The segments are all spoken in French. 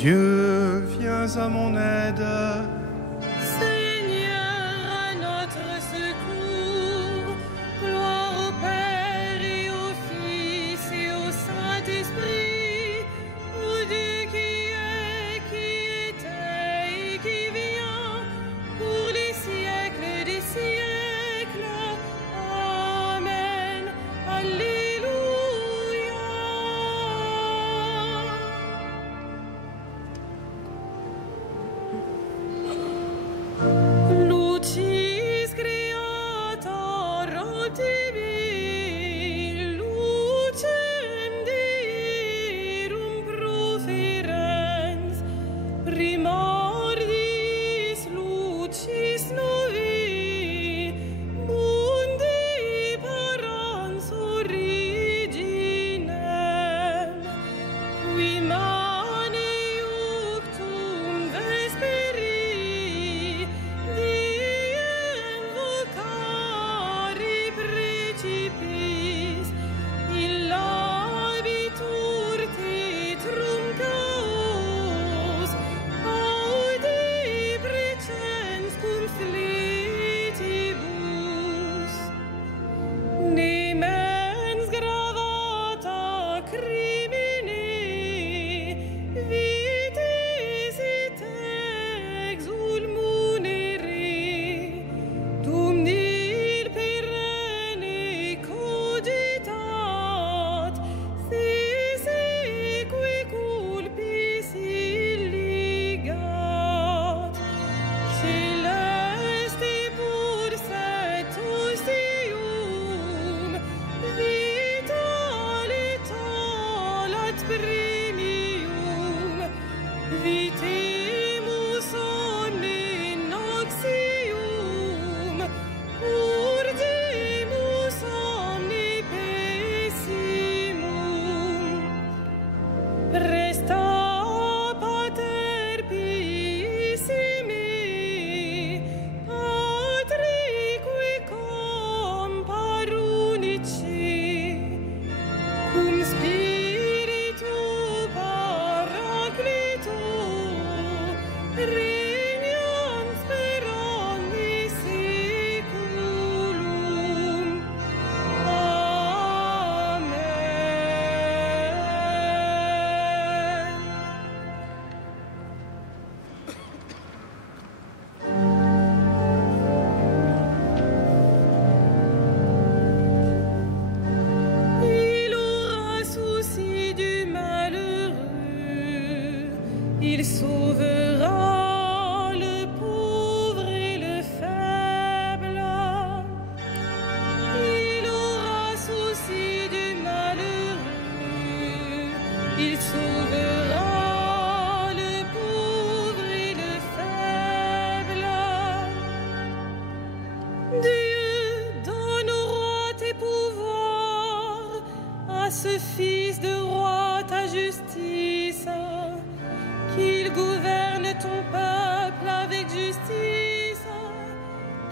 Dieu, viens à mon aide. Seigneur, à notre secours. Gloire au Père et au Fils et au Saint-Esprit, au Dieu qui est, qui était et qui vient, pour les siècles des siècles. Amen. Alléluia. Lucis Creator tibi, lucem Deirum proferens, primordis lucis novi, mundi parans originem, qui mane iuctum vesperi, diem vocari principis, illabitur titrum caos, audi precens cum flitibus. Nemens gravata crimine, vitis et exul munere, dum nil perenne cogitat, seseque culpis illigat. Celeste pur setosium, vitale talat premium, vitemus omne noxium, urgemus omne pessimum. Presta pater piissime, patrique comparunici, cum spiritu paracleto, regnam sperandi seculum. Amen. Il aura souci du malheureux, il sauvera le pauvre et le faible. Il aura souci du malheureux, il sauvera le pauvre et le faible. Dieu, donne au roi tes pouvoirs, à ce fils de roi ta justice, qu'il gouverne ton peuple avec justice,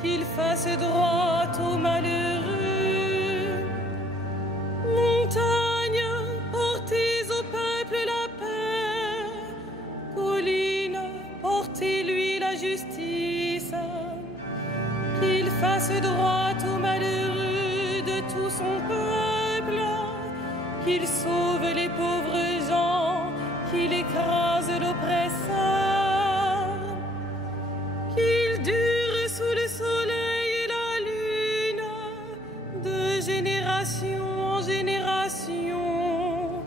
qu'il fasse droit aux malheureux. Montagne, portez au peuple la paix, collines, portez-lui la justice, qu'il fasse droit aux malheureux de tout son peuple, qu'il sauve les pauvres gens, qu'il écrase l'oppresseur, qu'il dure sous le soleil et la lune, de génération en génération,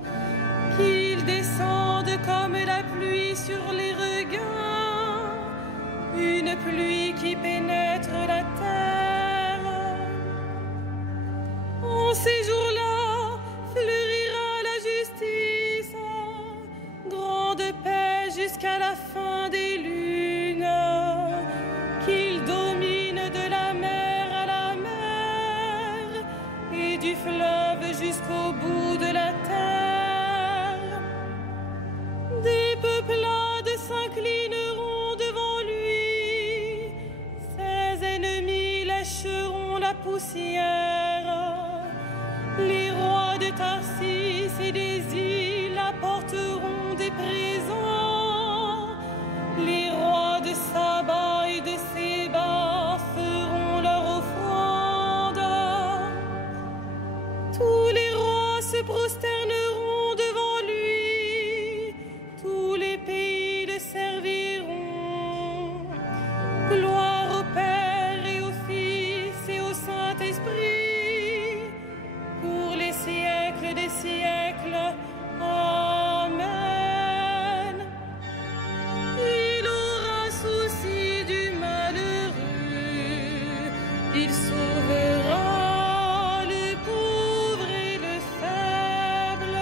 qu'il descende comme la pluie sur les regains, une pluie qui pénètre la terre. En ces jours-là fleurira la justice, grande paix jusqu'à la fin des lunes, qu'il domine de la mer à la mer et du fleuve jusqu'au bout de la terre. Des peuplades s'inclineront devant lui, ses ennemis lècheront la poussière. Les rois de Tarsis et des îles apporteront des présents. Tous les rois se prosterneront devant lui, tous les pays le serviront. Gloire au Père et au Fils et au Saint-Esprit, pour les siècles des siècles. Amen. Il aura souci du malheureux, il sauvera le pauvre et le faible.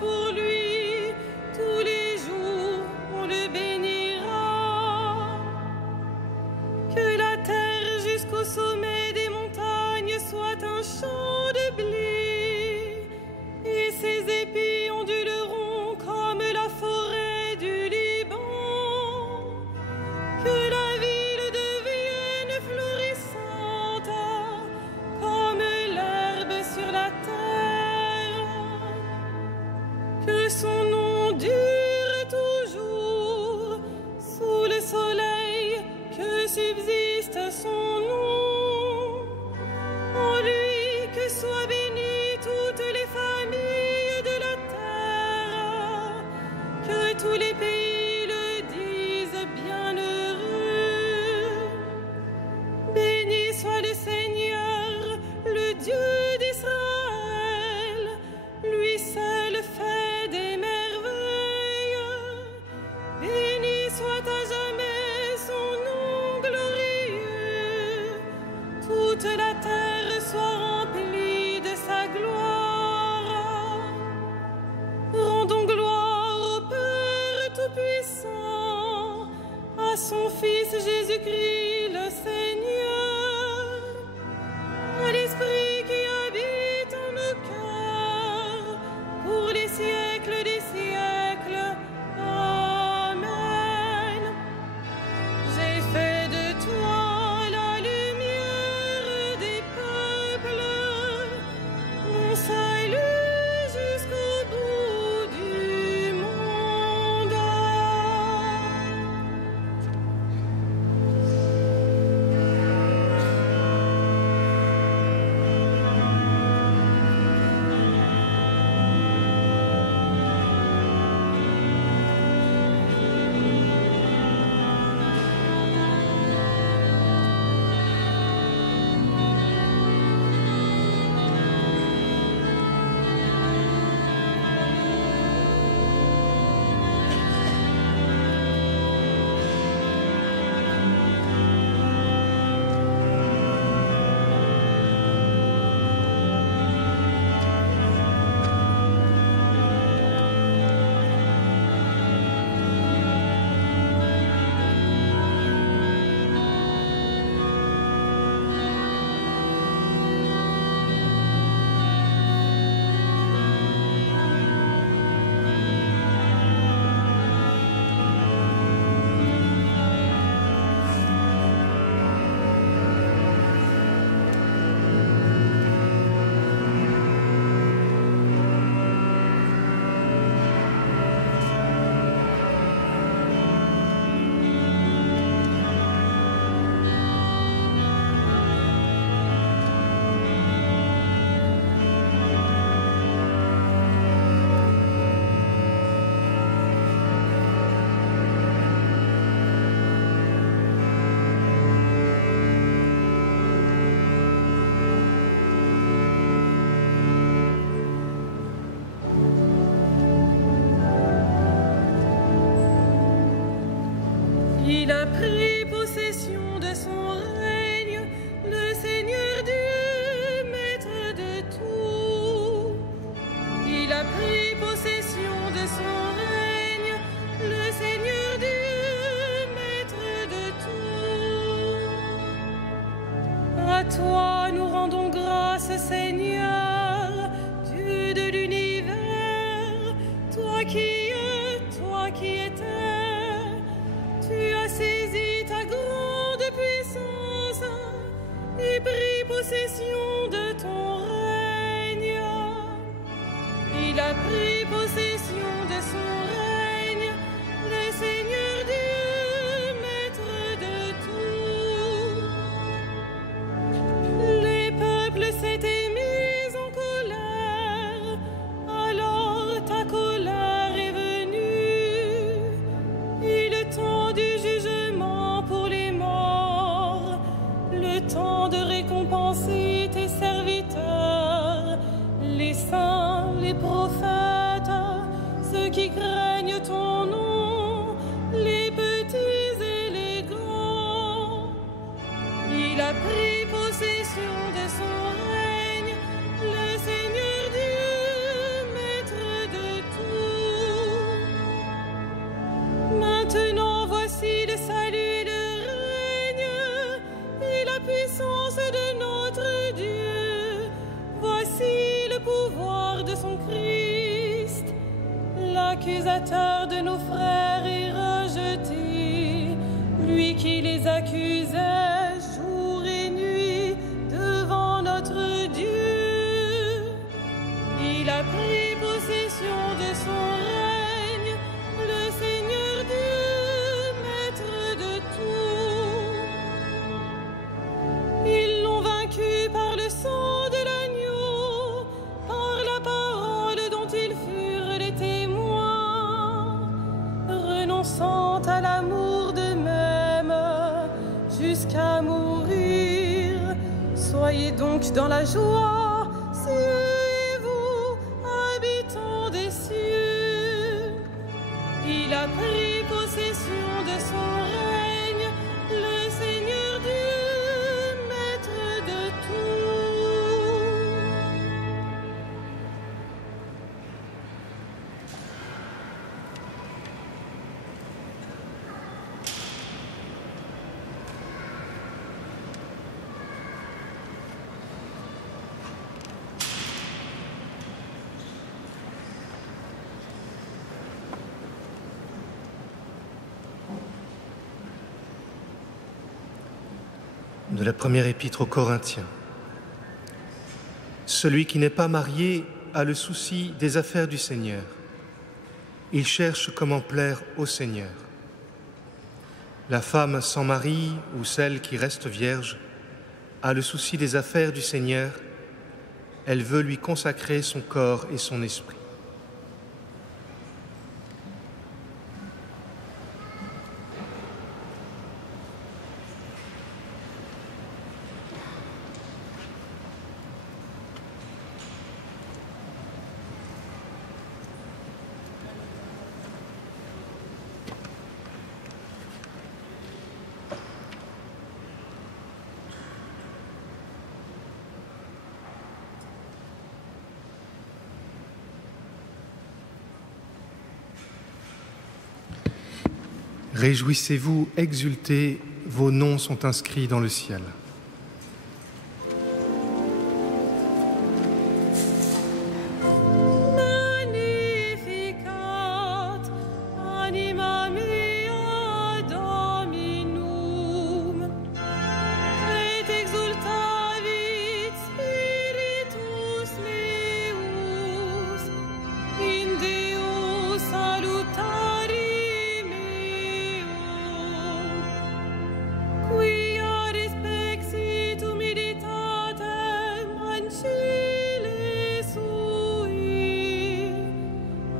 Pour lui, tous les jours, on le bénira. Que la terre jusqu'au sommet des montagnes soit un champ de blé, et ses épis onduleront comme la forêt du Liban. Que la ville devienne florissante, comme l'herbe sur la terre. Que son nom dure toujours sous le soleil, que subsiste son nom. En lui que soient bénies toutes les familles de la terre, que tous les pays le disent bienheureux. Béni soit le Seigneur, le Dieu d'Israël, lui seul fait des merveilles. Béni soit à jamais son nom glorieux. Toute la terre soit remplie de sa gloire. Rendons gloire au Père Tout-Puissant, à son Fils Jésus-Christ le Seigneur, à l'Esprit qui habite en nos cœurs, pour les siècles des siècles. Amen. J'ai fait de toi la lumière des Seigneur, Dieu de l'univers, toi qui étais, tu as saisi ta grande puissance et pris possession de ton règne. Il a pris possession de son règne, le Seigneur Dieu, maître de tout. Les peuples s'étaient mis en colère, alors ta colère est venue. Et le temps du jugement pour les morts, le temps de récompenser tes serviteurs, les saints, les prophètes, ceux qui craignent ton nom, les petits et les grands. Il a pris possession de son règne, le Seigneur Dieu, maître de tout. Maintenant voici le salut et le règne et la puissance de notre Dieu. Voici le pouvoir de son Christ. L'accusateur de nos frères est rejeté, lui qui les accusait jour et nuit devant notre Dieu. Il a pris possession de son règne, le Seigneur Dieu, maître de tout. Ils l'ont vaincu par le sang de l'agneau, par la parole dont ils furent les témoins, renonçant à l'amour d'eux-mêmes jusqu'à mourir. Soyez donc dans la joie, cieux et vous, habitants des cieux. Il a pris possession de son règne, le Seigneur Dieu, maître de tout. De la première épître aux Corinthiens. Celui qui n'est pas marié a le souci des affaires du Seigneur. Il cherche comment plaire au Seigneur. La femme sans mari ou celle qui reste vierge a le souci des affaires du Seigneur. Elle veut lui consacrer son corps et son esprit. Réjouissez-vous, exultez, vos noms sont inscrits dans le ciel. Magnificat, anima mea Dominum, et exultavit spiritus meus, in Deo salutari quia respexit humilitatem ancile sui,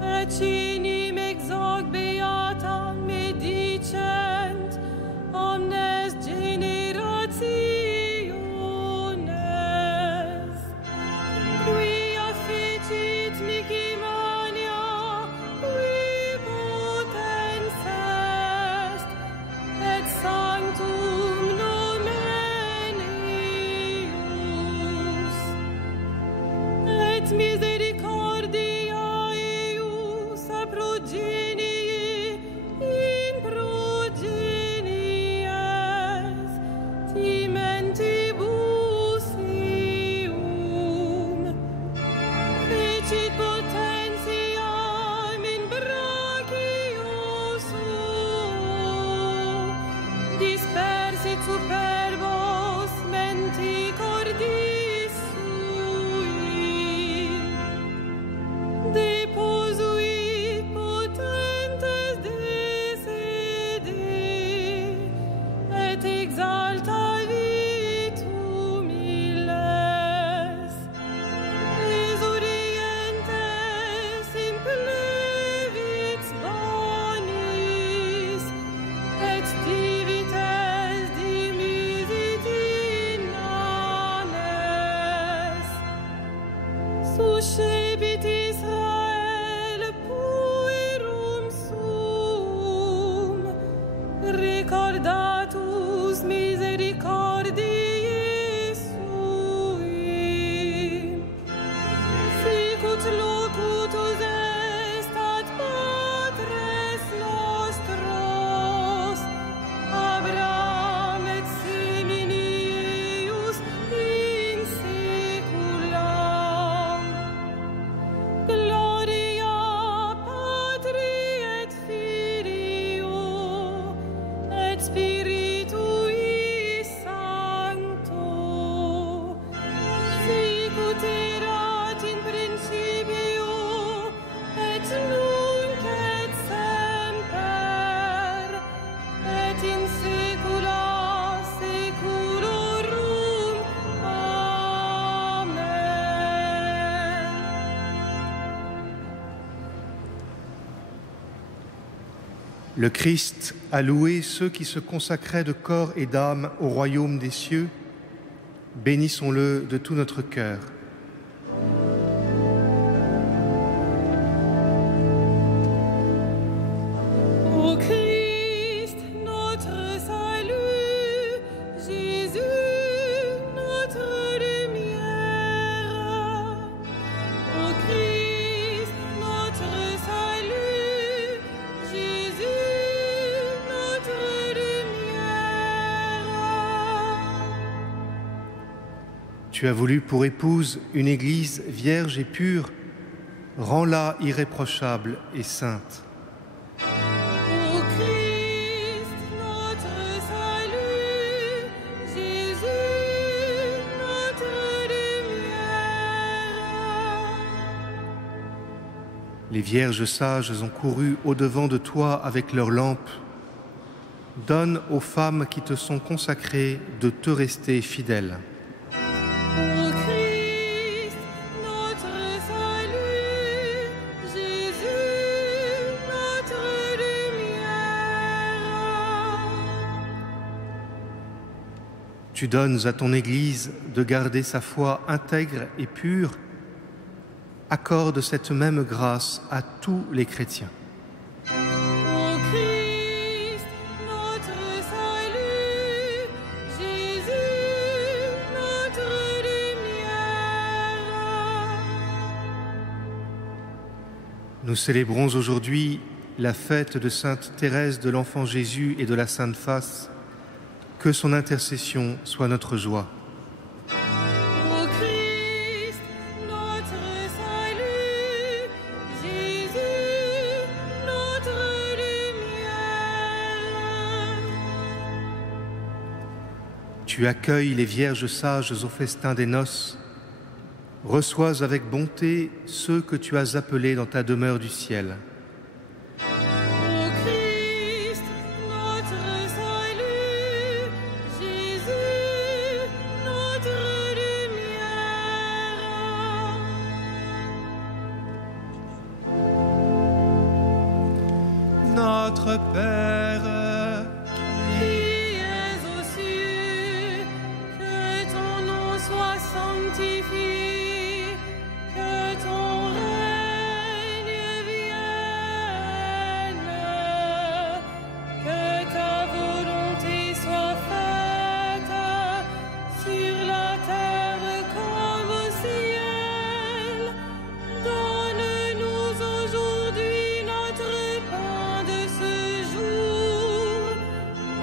et cinim ex hoc beata medicent omnes generationes, quia fecit mihi mania, qui potens est, et sanctum nomen eius, et misericordia eius a progenii in progenies, timentibus eius. suscepit Israel puerum sum, recordatus misericordiae sui, sicut locutus est ad patres nostros, Abraham et semini eius in saecula. Gloria Patri et Filio et Spiritui Sancto, sicut erat in principio et nunc et semper et in saecula saeculorum. Amen. Le Christ a loué ceux qui se consacraient de corps et d'âme au royaume des cieux. Bénissons-le de tout notre cœur. Ô Christ, notre salut, Jésus, notre lumière. Ô Christ, notre salut, Jésus, notre lumière. Tu as voulu pour épouse une Église vierge et pure. Rends-la irréprochable et sainte. Ô Christ, notre salut, Jésus, notre lumière. Les vierges sages ont couru au-devant de toi avec leurs lampes. Donne aux femmes qui te sont consacrées de te rester fidèles. Ô Christ, notre salut, Jésus, notre lumière. Tu donnes à ton Église de garder sa foi intègre et pure. Accorde cette même grâce à tous les chrétiens. Ô Christ, notre salut, Jésus, notre lumière. Nous célébrons aujourd'hui la fête de Sainte Thérèse de l'Enfant Jésus et de la Sainte Face. Que son intercession soit notre joie. Ô Christ, notre salut, Jésus, notre lumière. Tu accueilles les vierges sages au festin des noces. Reçois avec bonté ceux que tu as appelés dans ta demeure du ciel. Ô Christ, notre salut, Jésus, notre lumière. Notre Père, Qui es aux cieux, que ton nom soit sanctifié, que ton règne vienne, que ta volonté soit faite sur la terre comme au ciel. Donne-nous aujourd'hui notre pain de ce jour.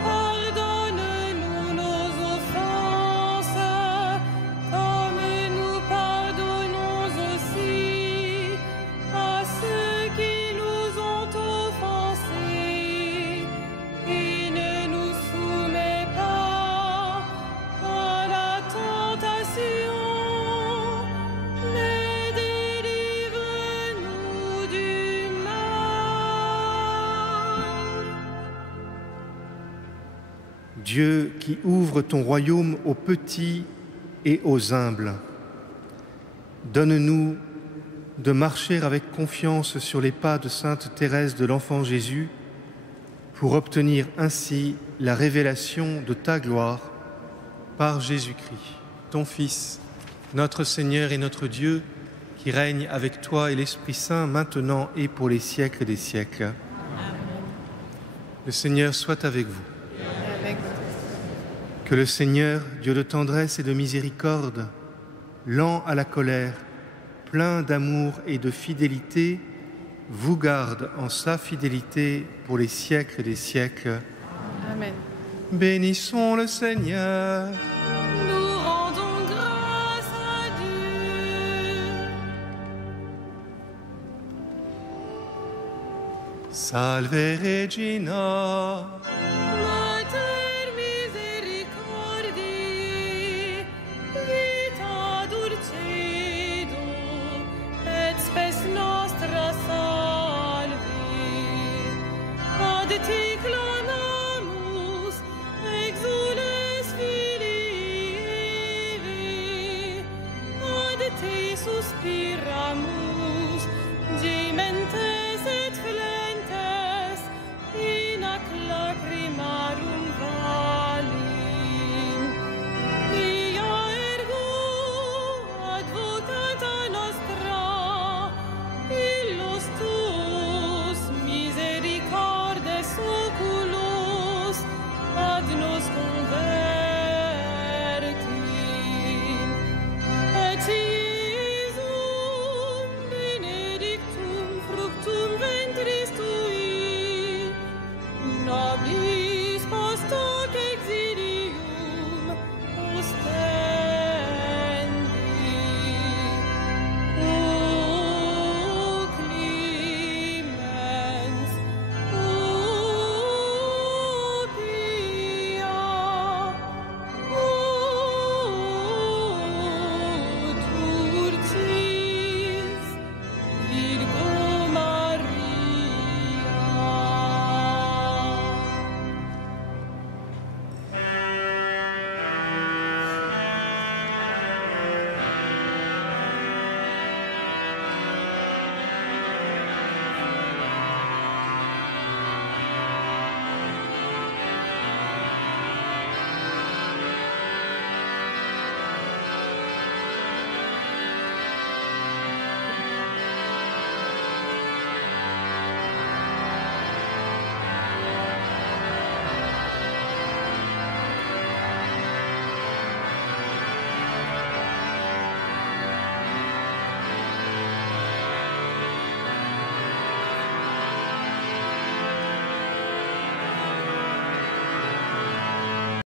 Pardonne-nous nos offenses, comme nous pardonnons aussi à ceux qui nous ont offensés. Et ne nous soumets pas à la tentation, mais délivre-nous du mal. Dieu qui ouvre ton royaume aux petits et aux humbles, donne-nous de marcher avec confiance sur les pas de Sainte Thérèse de l'Enfant Jésus pour obtenir ainsi la révélation de ta gloire par Jésus-Christ, ton Fils, notre Seigneur et notre Dieu, qui règne avec toi et l'Esprit Saint, maintenant et pour les siècles des siècles. Amen. Le Seigneur soit avec vous. Et avec votre Que le Seigneur, Dieu de tendresse et de miséricorde, lent à la colère, plein d'amour et de fidélité, vous garde en sa fidélité pour les siècles des siècles. Amen. Bénissons le Seigneur. Nous rendons grâce à Dieu. Salve Regina. Mater misericordiae, vita dulcedo, et spes nostra salvi. Ad te clamamus, exules filii Evae, ad te suspiramus, gementes